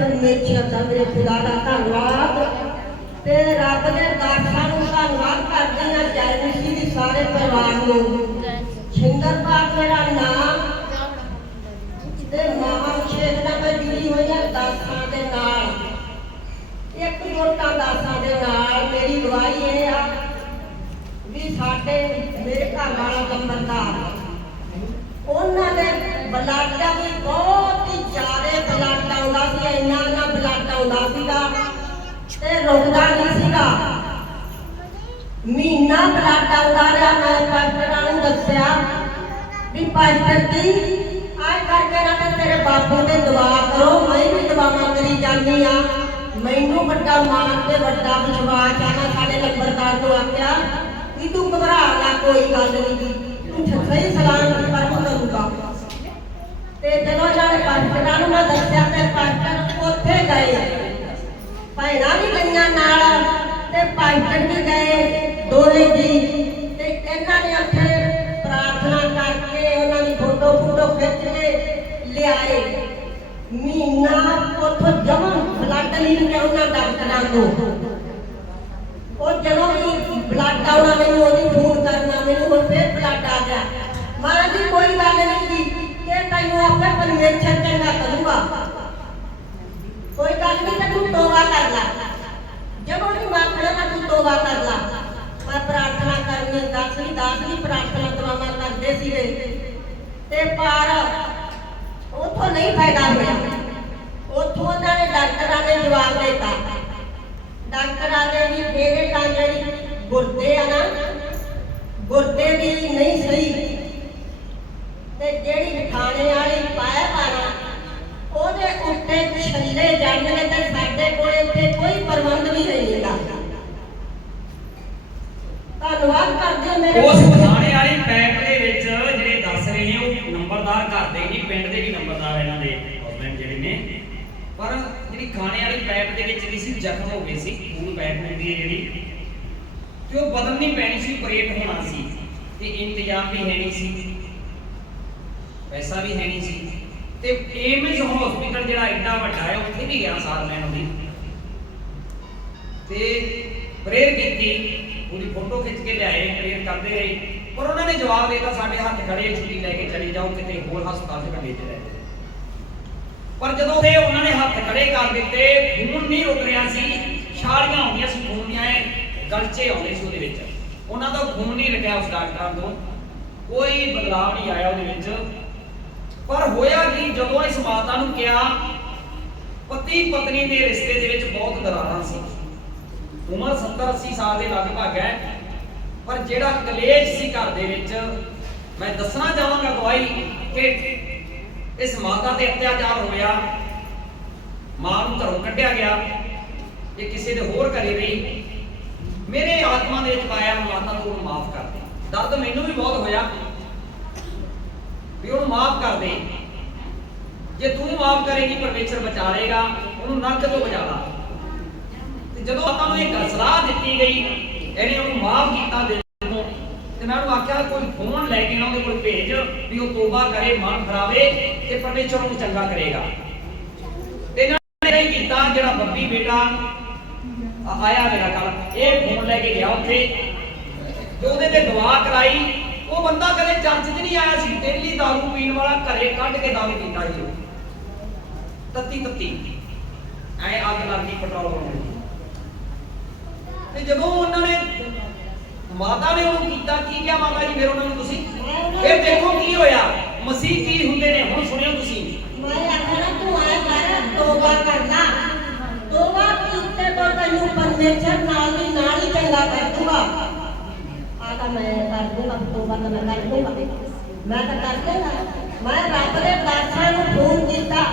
ਪਰਮੇਸ਼ਰ ਦਾ ਮੇਰੇ ਖੁਦਾ ਦਾ ਧੰਨਵਾਦ। ਤੇ ਰੱਬ ਦੇ ਦਾਸਾਂ ਨੂੰ ਧੰਨਵਾਦ ਕਰਦੀ ਹਾਂ, ਜੈ ਮਸੀਹ ਦੀ ਸਾਰੇ ਪਰਿਵਾਰ ਨੂੰ। ਛਿੰਦਰਪਾਲ ਮੇਰਾ ਨਾਮ। ਤੇ ਮਹਾ ਸ਼ੇਖ ਦਾ ਮੈਂ ਜੁੜੀ ਹੋਈ ਹਾਂ ਦਾਸਾਂ ਦੇ ਨਾਲ। ਇੱਕ ਜੋਟਾਂ ਦਾਸਾਂ ਦੇ ਨਾਲ ਮੇਰੀ ਗਵਾਹੀ ਇਹ ਆ ਵੀ ਸਾਡੇ ਮੇਰੇ ਘਰ ਵਾਲਾ ਨੰਬਰਦਾਰ, ਉਹਨਾਂ ਦੇ ਬਲੱਡ ਦਾ ਵੀ ਬਹੁਤ ਹੀ ਜ਼ਿਆਦਾ ਬਲੱਡ ਆਉਂਦਾ ਸੀ, ਇੰਨਾ ਨਾ ਬਲੱਡ ਆਉਂਦਾ ਸੀਗਾ ਤੇ ਰੁਕਦਾ ਨਹੀਂ ਸੀਗਾ। ਮਹੀਨਾ ਬਲੱਡ ਆਉਂਦਾ ਰਿਹਾ, ਮੈਂ ਡਾਕਟਰਾਂ ਨੂੰ ਦੱਸਿਆ ਵੀ ਪਾਸਟਰ ਜੀ, ਆਹ ਕਰਕੇ ਨਾ ਤੇ ਤੇਰੇ ਬਾਪੂ ਦੇ ਦੁਆ ਕਰੋ, ਮੈਂ ਵੀ ਦੁਆਵਾਂ ਕਰੀ ਜਾਂਦੀ ਆ। ਮੈਨੂੰ ਵੱਡਾ ਮਾਣ ਤੇ ਵੱਡਾ ਵਿਸ਼ਵਾਸ ਆ ਨਾ, ਸਾਡੇ ਨੰਬਰਦਾਰ ਨੂੰ ਆਖਿਆ ਵੀ ਤੂੰ ਘਬਰਾ ਨਾ, ਕੋਈ ਗੱਲ ਨਹੀਂ ਤੂੰ ਸਹੀ ਸਲਾਮ ਕਰਮ ਕਰੂਗਾ। ਤੇ ਜਦੋਂ ਇਹਨਾਂ ਨੇ ਪਾਸਟਰਾਂ ਨੂੰ ਮੈਂ ਦੱਸਿਆ ਤੇ ਪਾਸਟਰ ਉੱਥੇ ਗਏ ਭੈਣਾਂ ਵੀ ਗਈਆਂ ਨਾਲ ਤੇ ਪਾਸਟਰ ਵੀ ਗਏ ਦੋਵੇਂ ਜੀ ਤੇ ਇਹਨਾਂ ਨੇ ਉੱਥੇ ਪ੍ਰਾਰਥਨਾ ਕਰਕੇ ਉਹਨਾਂ ਦੀ ਫੋਟੋ ਫੋਟੋ ਖਿੱਚ ਕੇ ਲਿਆਏ ਮਹੀਨਾ ਉੱਥੋਂ ਜਮਾਂ ਬਲੱਡ ਨਹੀਂ ਗਿਆ ਉਹਨਾਂ ਡਾਕਟਰਾਂ ਤੋਂ ਉਹ ਜਦੋਂ ਵੀ ਬਲੱਡ ਆਉਣਾ ਮੈਨੂੰ ਉਹਦੀ ਫੋਨ ਕਰਨਾ ਮੈਨੂੰ ਹੁਣ ਫੇਰ ਬਲੱਡ ਆ ਗਿਆ ਮਾਂ ਜੀ ਕੋਈ ਗੱਲ ਨਹੀਂ ਕੀ ਕਿ ਤੈਨੂੰ ਆਪੇ ਪਰਮੇਸ਼ਰ ਚੰਗਾ ਕਰੂਗਾ ਕੋਈ ਗੱਲ ਨਹੀਂ ਤੇ ਤੂੰ ਤੋਬਾ ਕਰ ਲੈ ਜਦੋਂ ਵੀ ਮਾਖਣਾ ਮੈਂ ਤੂੰ ਤੋਬਾ ਕਰ ਲੈ ਮੈਂ ਪ੍ਰਾਰਥਨਾ ਕਰਨੀ ਦਸਵੀਂ ਦਸਵੀਂ ਪ੍ਰਾਰਥਨਾ ਦੁਆਵਾਂ ਕਰਦੇ ਸੀਗੇ ਤੇ ਪਰ ਉਥੋਂ ਨਹੀਂ ਫਾਇਦਾ ਹੋਇਆ ਉਥੋਂ ਉਹਨਾਂ ਨੇ ਡਾਕਟਰਾਂ ਨੇ ਜਵਾਬ ਦਿੱਤਾ ਡਾਕਟਰਾਂ ਨੇ ਵੀ ਮੇਰੇ ਤਾਂ ਜਿਹੜੀ ਗੁਰਦੇ ਆ ਨਾ ਗੁਰਦੇ ਵੀ ਨਹੀਂ ਸਹੀ ਤੇ ਖਾਣੇ ਵਾਲੀ ਪਾਇਆ ਪਾਣਾ ਉਹਦੇ ਉੱਤੇ ਛੱਲੇ ਜਾਣਗੇ ਤੇ ਸਾਡੇ ਕੋਲ ਇੱਥੇ ਕੋਈ ਪ੍ਰਬੰਧ ਵੀ ਨਹੀਂ ਗਾ ਧੰਨਵਾਦ ਕਰਦੇ ਮੇਰੇ ਉਸ ਖਾਣੇ ਵਾਲੀ ਪੈਪ ਦੇ ਵਿੱਚ ਜਿਹੜੇ ਦੱਸ ਰਹੇ ਨੇ ਉਹ ਨੰਬਰਦਾਰ ਘਰ ਦੇ ਨਹੀਂ ਪਿੰਡ ਦੇ ਵੀ ਨੰਬਰਦਾਰ ਇਹਨਾਂ ਦੇ ਹਸਬੈਂਡ ਜਿਹੜੇ ਨੇ। ਪਰ ਜਿਹੜੀ ਖਾਣੇ ਵਾਲੀ ਪੈਪ ਦੇ ਵਿੱਚ ਨਹੀਂ ਸੀ ਜ਼ਖਮ ਹੋ ਗਏ ਸੀ ਖੂਨ ਪੈਪ ਹੁੰਦੀ ਹੈ ਜਿਹੜੀ। ਤੇ ਉਹ ਬਦਲਣੀ ਪੈਣੀ ਸੀ ਆਪਰੇਟ ਹੋਣਾ ਸੀ। ਤੇ ਇੰਤਜ਼ਾਮ ਵੀ ਹੈ ਨਹੀਂ ਸੀ। ਪੈਸਾ ਵੀ ਹੈ ਨਹੀਂ ਸੀ। ਤੇ ਏਮਜ ਹਸਪੀਟਲ ਜਿਹੜਾ ਐਡਾ ਵੱਡਾ ਹੈ, ਉੱਥੇ ਵੀ ਗਿਆ ਸਾਰ ਲੈਣ ਉਹਦੀ ਤੇ ਪ੍ਰੇਅਰ ਕੀਤੀ, ਉਹਦੀ ਫੋਟੋ ਖਿੱਚ ਕੇ ਲਿਆਏ ਪ੍ਰੇਅਰ ਕਰਦੇ ਰਹੇ। ਪਰ ਉਹਨਾਂ ਨੇ ਜਵਾਬ ਦਿੱਤਾ, ਸਾਡੇ ਹੱਥ ਖੜੇ ਛੁੱਟੀ ਲੈ ਕੇ ਚਲੇ ਜਾਓ, ਕਿਤੇ ਹੋਰ ਹਸਪਤਾਲ 'ਚ ਭੇਜ ਦੇ ਪਰ ਜਦੋਂ ਤੇ ਉਹਨਾਂ ਨੇ ਹੱਥ ਖੜੇ ਕਰ ਦਿੱਤੇ, ਖੂਨ ਨਹੀਂ ਰੁਕ ਰਿਹਾ ਸੀ, ਛਾਲੀਆਂ ਆਉਂਦੀਆਂ ਸੀ, ਖੂਨ ਦੀਆਂ ਗਲਚੇ ਆਉਂਦੇ ਸੀ ਉਹਦੇ ਵਿੱਚ। ਉਹਨਾਂ ਦਾ ਖੂਨ ਨਹੀਂ ਰੁਕਿਆ ਉਸ ਡਾਕਟਰਾਂ ਤੋਂ। ਕੋਈ ਬਦਲਾਅ ਨਹੀਂ ਆਇਆ ਉਹਦੇ ਵਿੱਚ। ਪਰ ਹੋਇਆ ਕਿ? ਜਦੋਂ ਇਸ ਮਾਤਾ ਨੂੰ ਕਿਹਾ, ਪਤੀ ਪਤਨੀ ਦੇ ਰਿਸ਼ਤੇ ਦੇ ਵਿੱਚ ਬਹੁਤ ਦਰਾਰਾਂ ਸੀ। ਉਮਰ 70 80 ਸਾਲ ਦੇ ਲਗਭਗ ਹੈ। ਪਰ ਜਿਹੜਾ ਕਲੇਸ਼ ਸੀ ਘਰ ਦੇ ਵਿੱਚ, ਮੈਂ ਦੱਸਣਾ ਚਾਹਾਂਗਾ ਗਵਾਹੀ ਕਿ ਇਸ ਮਾਤਾ ਤੇ ਅਤਿਆਚਾਰ ਹੋਇਆ। ਮਾਂ ਨੂੰ ਘਰੋਂ ਕੱਢਿਆ ਗਿਆ। ਇਹ ਕਿਸੇ ਦੇ ਹੋਰ ਘਰੇ ਰਹੀ ਮੇਰੇ ਆਤਮਾ ਦੇ ਵਿੱਚ ਪਾਇਆ ਮਾਤਾ ਨੂੰ ਉਹਨੂੰ ਮਾਫ ਕਰ ਦੇ ਦਰਦ ਮੈਨੂੰ ਵੀ ਬਹੁਤ ਹੋਇਆ। ਵੀ ਉਹਨੂੰ ਮਾਫ ਕਰ ਦੇ ਜੇ ਤੂੰ ਮਾਫ ਕਰੇਗੀ, ਪਰਮੇਸ਼ਰ ਬਚਾ ਲੇਗਾ ਉਹਨੂੰ ਨਰਕ ਤੋਂ ਬਚਾ ਤੇ ਜਦੋਂ ਆਪਾਂ ਨੂੰ ਇਹ ਸਲਾਹ ਦਿੱਤੀ ਗਈ, ਇਹਨੇ ਉਹਨੂੰ ਮਾਫ ਕੀਤਾ ਦਿਲ ਤੇ ਮੈਂ ਉਹਨੂੰ ਆਖਿਆ, ਕੋਈ ਫੋਨ ਲੈ ਕੇ ਨਾ ਉਹਦੇ ਕੋਲ ਭੇਜ ਵੀ ਉਹ ਤੋਬਾ ਕਰੇ, ਮਨ ਖਰਾਵੇ ਤੇ ਪਰਮੇਸ਼ਰ ਉਹਨੂੰ ਚੰਗਾ ਕਰੇਗਾ। ਤੇ ਇਹਨਾਂ ਨੇ ਇਹ ਕੀਤਾ, ਜਿਹੜਾ ਬੱਬੀ ਬੇਟਾ ਆਇਆ ਮੇਰਾ ਕੱਲ ਇਹ ਫੋਨ ਲੈ ਕੇ ਗਿਆ ਉੱਥੇ, ਤੇ ਉਹਦੇ ਤੇ ਦੁਆ ਕਰਾਈ ਉਹ ਬੰਦਾ ਕਦੇ ਚਰਚ 'ਚ ਨਹੀਂ ਆਇਆ ਸੀ ਡੇਲੀ ਦਾਰੂ ਪੀਣ ਵਾਲਾ ਘਰੇ ਕੱਢ ਕੇ ਦਾਰੂ ਪੀਂਦਾ ਸੀ ਤੱਤੀ ਤੱਤੀ। ਐ ਅੱਗ ਲੱਗ ਪੈਟਰੋਲ ਬਣਾਉਣ ਤੇ ਜਦੋਂ ਉਹਨਾਂ ਨੇ, ਮਾਤਾ ਨੇ ਉਹਨੂੰ ਕੀਤਾ, ਕੀ ਕਿਹਾ ਮਾਤਾ ਜੀ, ਫਿਰ ਉਹਨਾਂ ਨੂੰ ਤੁਸੀਂ? ਫਿਰ ਦੇਖੋ ਕੀ ਹੋਇਆ। ਮਸੀਹ ਕੀ ਹੁੰਦੇ ਨੇ, ਹੁਣ ਸੁਣਿਓ ਤੁਸੀਂ। ਮੈਂ ਆਖਣਾ ਤੂੰ ਆਏ ਕਰ ਤੋਬਾ ਕਰਨਾ ਤੋਬਾ ਕੀਤੇ ਤੋਂ ਤੈਨੂੰ ਪਰਮੇਸ਼ਰ ਨਾਲ ਦੀ ਨਾਲ ਹੀ ਚੰਗਾ ਕਰ ਦੂਗਾ। ਤਾਂ ਮੈਂ ਕਰ ਦੂੰਗਾ ਤੋਬਾ ਤਾਂ ਮੈਂ ਕਰ ਦੂੰਗਾ ਮੈਂ ਤਾਂ ਕਰ ਦੂੰਗਾ ਮੈਂ ਰੱਬ ਦੇ ਦਾਸਾਂ ਨੂੰ ਫੋਨ ਕੀਤਾ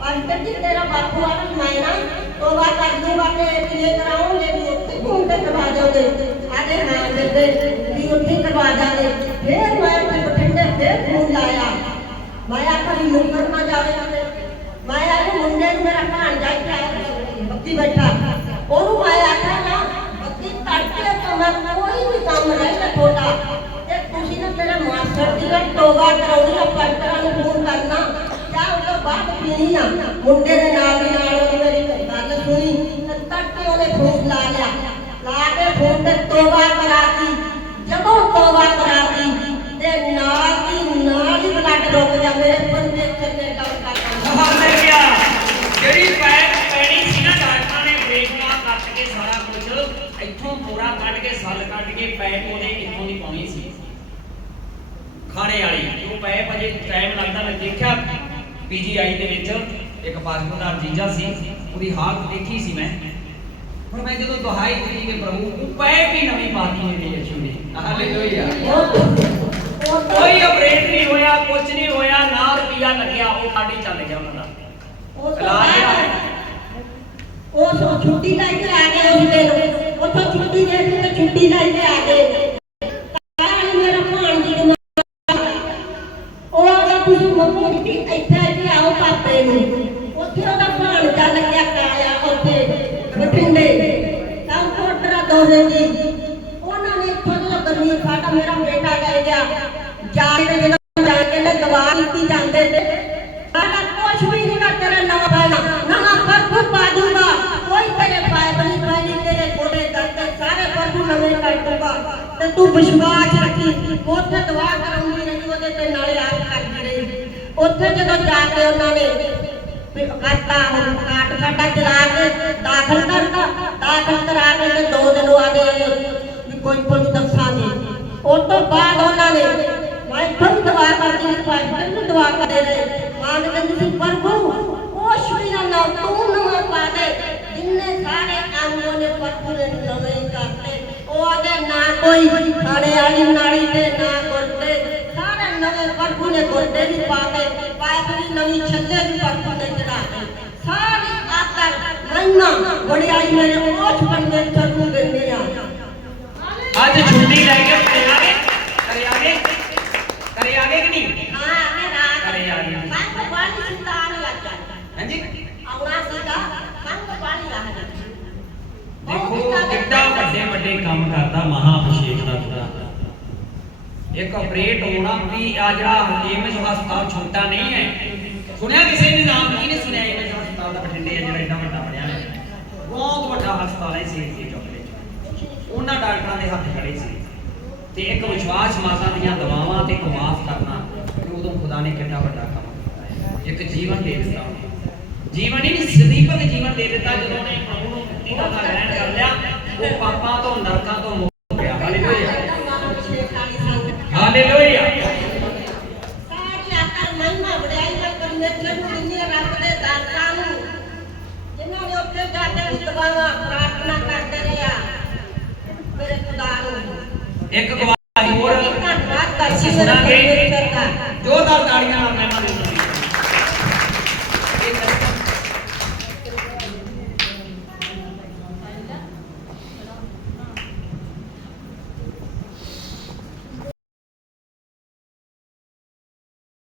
ਪੰਡਤ ਜੀ ਤੇਰਾ ਬਾਪੂ ਆ ਮੈਂ ਨਾ ਤੋਬਾ ਕਰ ਦੂੰਗਾ ਤੇ ਕਿਲੇ ਕਰਾਉਂਗੇ ਵੀ ਉੱਥੇ ਘੁੰਮਦੇ ਕਰਵਾ ਜਾਓਗੇ ਆਦੇ ਹਾਂ ਦੇ ਵੀ ਉੱਥੇ ਕਰਵਾ ਜਾਗੇ ਫਿਰ ਮੈਂ ਉੱਥੇ ਬਠਿੰਡੇ ਫਿਰ ਫੋਨ ਲਾਇਆ ਮੈਂ ਆਖਿਆ ਵੀ ਮੁੰਗਰ ਨਾ ਜਾਵੇ ਕਿਤੇ ਮੈਂ ਆਖਿਆ ਮੁੰਡੇ ਨੂੰ ਮੇਰਾ ਭਾਣਜਾ ਇੱਥੇ ਆਇਆ ਬੱਤੀ ਬੈਠਾ ਉਹਨੂੰ ਮੈਂ ਆਖਿਆ ਨਾ ਬੱਤੀ ਤੜਕੇ ਕੋਈ ਵੀ ਕੰਮ ਨਹੀਂ ਤੇ ਤੇ ਤੁਸੀਂ ਨਾ ਤੇਰੇ ਮਾਸਟਰ ਦੀ ਨਾ ਤੋਬਾ ਕਰਾਉਣੀ ਆ ਪੰਟਰਾਂ ਨੂੰ ਫੋਨ ਕਰਨਾ। ਜਾਂ ਉਹ ਤੋਂ ਬਾਅਦ ਪੀਣੀ ਆ। ਮੁੰਡੇ ਦੇ ਨਾਲ ਦੀ ਨਾਲ ਸੁਣੀ, ਤੇ ਤੜਕੇ ਉਹਨੇ ਫੋਨ ਲਾ ਲਿਆ। ਲਾ ਕੇ ਫੋਨ ਤੇ ਤੋਬਾ ਕਰਾਤੀ। ਜਦੋਂ ਤੋਬਾ ਕਰਾਤੀ ਤੇ ਨਾਲ ਦੀ ਨਾਲ ਹੀ ਬਲੱਡ ਰੁਕ ਗਿਆ ਮੇਰੇ ਬੰਦੇ ਤੇ ਗੱਲ ਕਰਦਾ ਹਾਲੇਲੂਇਆ ਜਿਹੜੀ ਪੈਪ ਪੈਣੀ ਸੀ ਨਾ ਡਾਕਟਰਾਂ ਨੇ ਬ੍ਰੇਕਾਂ ਕੱਟ ਕੇ ਸਾਰਾ ਕੁਝ ਇੱਥੋਂ ਪੂਰਾ ਕੱਢ ਕੇ ਸੱਲ ਕੱਢ ਕੇ ਪੈਪ ਉਹਦੇ ਇੱਥੋਂ ਦੀ ਪਾਉਣੀ ਸੀ। ਖਾਣੇ ਵਾਲੀ ਉਹ ਪੈਪ ਅਜੇ ਟਾਈਮ ਲੱਗਦਾ ਮੈਂ ਦੇਖਿਆ ਪੀਜੀਆਈ ਦੇ ਵਿੱਚ ਇੱਕ ਪਾਸਪੋਰਟ ਜੀਜਾ ਸੀ ਉਹਦੀ ਹਾਲਤ ਦੇਖੀ ਸੀ ਮੈਂ। ਹੁਣ ਮੈਂ ਜਦੋਂ ਦੁਹਾਈ ਦਿੱਤੀ ਕਿ ਪ੍ਰਭੂ ਉਹ ਪੈਪ ਹੀ ਨਵੀਂ ਪਾਤੀ ਮੇਰੇ ਯਿਸੂ ਨੇ ਹਾਲੇਲੂਇਆ ਕੋਈ ਆਪਰੇਟ ਨਹੀਂ ਹੋਇਆ ਕੁਝ ਨਹੀਂ ਹੋਇਆ ਨਾ ਰੁਪਿਆ ਲੱਗਿਆ ਉਹ ਖਾਡੀ ਚੱਲ ਗਿਆ ਉਹਨਾਂ ਦਾ। ਉਹ ਛੁੱਟੀ ਲੈ ਕੇ ਆ ਗਏ ਉਸ ਦਿਨ ਉੱਥੋਂ ਛੁੱਟੀ ਦੇ ਕੇ ਤੇ ਛੁੱਟੀ ਲੈ ਕੇ ਆ ਗਏ ਕਾਹਲੀ ਮੇਰਾ ਭਾਣਜੀ ਨੂੰ ਉਹ ਆਦਾ ਤੁਸੀਂ ਮੰਮੀ ਜੀ ਇੱਥੇ ਇੱਥੇ ਆਓ ਪਾਪੇ ਨੂੰ ਉੱਥੇ ਉਹਦਾ ਭਾਣਜਾ ਲੱਗਿਆ ਕਾਇਆ ਉੱਥੇ ਬਠਿੰਡੇ ਕੰਪਿਊਟਰ ਦੋਵੇਂ ਉਹਨਾਂ ਨੇ ਇੱਥੋਂ ਜਦੋਂ ਸਾਡਾ ਮੇਰਾ ਬੇਟਾ ਲੈ ਗਿਆ। ਜਾ ਕੇ ਜਦੋਂ ਜਾ ਕੇ ਨੇ ਦਵਾ ਦਿੱਤੀ ਜਾਂਦੇ ਤੇ ਸਾਡਾ ਕੁਛ ਵੀ ਨਹੀਂ ਕਰ ਤੇਰਾ ਨਵਾਂ ਪੈਣਾ ਨਵਾਂ ਪ੍ਰਭੂ ਪਾ ਦੂੰਗਾ ਕੋਈ ਤੇਰੇ ਪਾਏ ਬਣੀ ਪੈਣੀ ਤੇਰੇ ਗੋਡੇ ਦਰਦ, ਸਾਰੇ ਪ੍ਰਭੂ ਨਵੇਂ ਕਰ ਦੂੰਗਾ। ਤੇ ਤੂੰ ਵਿਸ਼ਵਾਸ ਰੱਖੀ। ਉੱਥੇ ਦਵਾ ਕਰਾਉਂਦੀ ਰਹੀ ਉਹਦੇ ਤੇ ਨਾਲੇ ਆਪ ਕਰਦੀ ਰਹੀ। ਉੱਥੇ ਜਦੋਂ ਜਾ ਕੇ ਉਹਨਾਂ ਨੇ ਵੀ ਕਰਤਾ ਹੁਣ ਕਾਟ ਸਾਡਾ ਚਲਾ ਕੇ ਦਾਖਲ ਕਰਤਾ, ਦਾਖਲ ਕਰਾ ਕੇ ਤੇ ਦੋ ਦਿਨ ਆ ਗਏ ਵੀ ਕੋਈ ਤੁਹਾਨੂੰ ਦੱਸਾਂਗੇ ਉਸ ਤੋਂ ਬਾਅਦ ਉਹਨਾਂ ਨੇ ਮੈਂ ਤੁਹਾਨੂੰ ਦਵਾ ਕਰਦੀ ਸੀ ਪਾਸਟਰ ਨੂੰ ਦਵਾ ਕਰਦੇ ਰਹੇ। ਮਾਨ ਕਹਿੰਦੀ ਸੀ ਪ੍ਰਭੂ ਉਹ ਸ਼ੁਰੀ ਨਾ ਤੂੰ ਨਵਾਂ ਪਾ ਦੇ, ਜਿੰਨੇ ਸਾਰੇ ਕੰਮ ਉਹਨੇ ਪ੍ਰਭੂ ਨੇ ਨਵੇਂ ਹੀ ਕਰਤੇ, ਉਹ ਆਦੇ ਨਾ ਕੋਈ ਖਾਣੇ ਵਾਲੀ ਨਾਲੀ ਤੇ ਨਾ ਗੁਰਦੇ ਸਾਰੇ ਨਵੇਂ ਪ੍ਰਭੂ ਨੇ ਗੁਰਦੇ ਵੀ ਪਾ ਕੇ ਪਾਇਪ ਵੀ ਨਵੀਂ ਛੱਲੇ ਵੀ ਪ੍ਰਭੂ ਨੇ ਚੜਾ ਕੇ ਸਾਰੀ ਆਦਰ ਮਹਿਮਾ ਵਡਿਆਈ ਮੇਰੇ ਉਹ ਬੰਦੇ ਪ੍ਰਭੂ ਦਿੰਦੇ ਆ ਅੱਜ ਛੁੱਟੀ ਲੈ ਕੇ ਘਰੇ ਆ ਗਏ ਘਰੇ ਆ ਗਏ ਘਰੇ ਆ ਗਏ ਕਿ ਨਹੀਂ ਹਾਂ ਮੇਰਾ ਅਰੇ ਯਾਰ। ਸੰਗ ਬਾਣੀ ਸਿਤਾਰ ਲੱਗ ਜਾਂਦਾ ਹਾਂਜੀ ਆਉਣਾ ਸੀਗਾ ਸੰਗ ਬਾਣੀ ਲਾ ਦੇਖੋ ਕਿੱਡਾ ਵੱਡੇ ਵੱਡੇ ਕੰਮ ਕਰਦਾ ਮਹਾਭਿਸ਼ੇਕ ਦਾ ਖੁਦਾ ਇੱਕ ਆਪਰੇਟ ਹੋਣਾ ਵੀ ਆ ਜਿਹੜਾ ਏਮਸ ਹਸਪਤਾਲ ਛੋਟਾ ਨਹੀਂ ਹੈ। ਸੁਣਿਆ ਕਿਸੇ ਨੇ ਨਾਮ? ਕੀ ਨੇ ਸੁਣਿਆ ਏਮਸ ਹਸਪਤਾਲ ਦਾ ਬਠਿੰਡੇ ਜਿਹੜਾ ਇੰਨਾ ਵੱਡਾ ਬਣਿਆ ਹੈ ਬਹੁਤ ਵੱਡਾ ਹਸਪਤਾਲ ਹੈ ਸੇਠ ਦੇ ਚੌਕ ਵਿੱਚ। ਉਹਨਾਂ ਡਾਕਟਰਾਂ ਦੇ ਹੱਥ ਖੜੇ ਸੀ। ਤੇ ਇੱਕ ਵਿਸ਼ਵਾਸ ਮਾਤਾ ਦੀਆਂ ਦਵਾਵਾਂ ਤੇ ਇੱਕ ਮਾਫ ਕਰਨਾ ਉਦੋਂ ਖੁਦਾ ਨੇ ਕਿੰਨਾ ਵੱਡਾ ਕੰਮ ਇੱਕ ਜੀਵਨ ਦੇ ਦਿੱਤਾ ਜੀਵਨ ਹੀ ਨਹੀਂ, ਸਦੀਪਕ ਜੀਵਨ ਦੇ ਦਿੱਤਾ ਜਦੋਂ ਉਹਨੇ ਪ੍ਰਭੂ ਨੂੰ ਮੁਕਤੀ ਦਾ ਗ੍ਰਹਿਣ ਕਰ ਲਿਆ। ਉਹ ਪਾਪਾਂ ਤੋਂ ਨਰਕਾਂ ਤੋਂ ਇੱਕ ਗਵਾਹੀ ਹੋਰ। ਜੋਰਦਾਰ ਤਾੜੀਆਂ